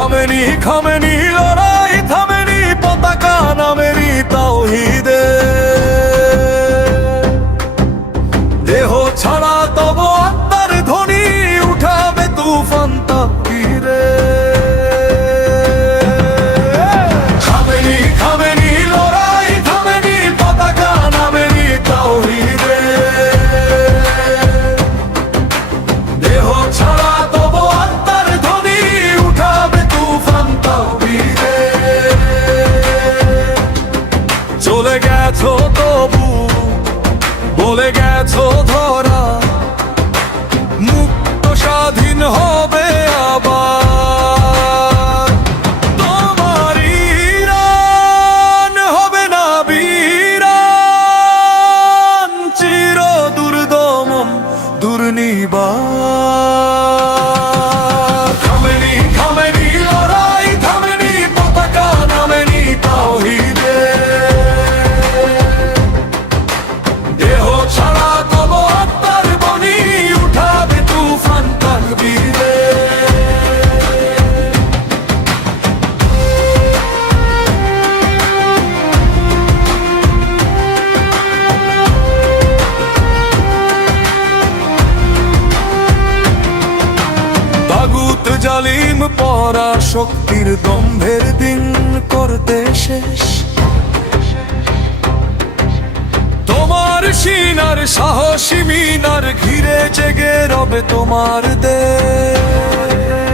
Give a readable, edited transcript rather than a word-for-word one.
Khamenei Khamenei লড়াই থামেনি, পতাকা নামেনি তাওহীদে। দেহ ছাড়া তব আত্মার ধ্বনি উঠাবে তুফান তাকবীরে। খামেনি খামেনি লড়াই থামেনি, পতাকা নামেনি তাওহীদে। দেহ ছাড়া তব আত্মার ধ্বনি উঠাবে তুফান তাকবীরে। চলে গেছো তবু বলে গেছো ধরা, মুক্ত স্বাধীন হবে আবার। তোমার ইরান হবে না বিরান, চির দুর্দমন দুর্নিবার। খামেনি খামেনি লড়াই থামেনি, পতাকা নামেনি তাওহীদে। দেহ ছাড়া তব আত্মার বনি উঠাবে তুফান তাকবীরে। তাগুত জালিম পরা শক্তির দম্ভের দিন করতে শেষ। তোমার সিনার সাহসী মিনার ঘিরে জেগে রবে তোমার দেশ।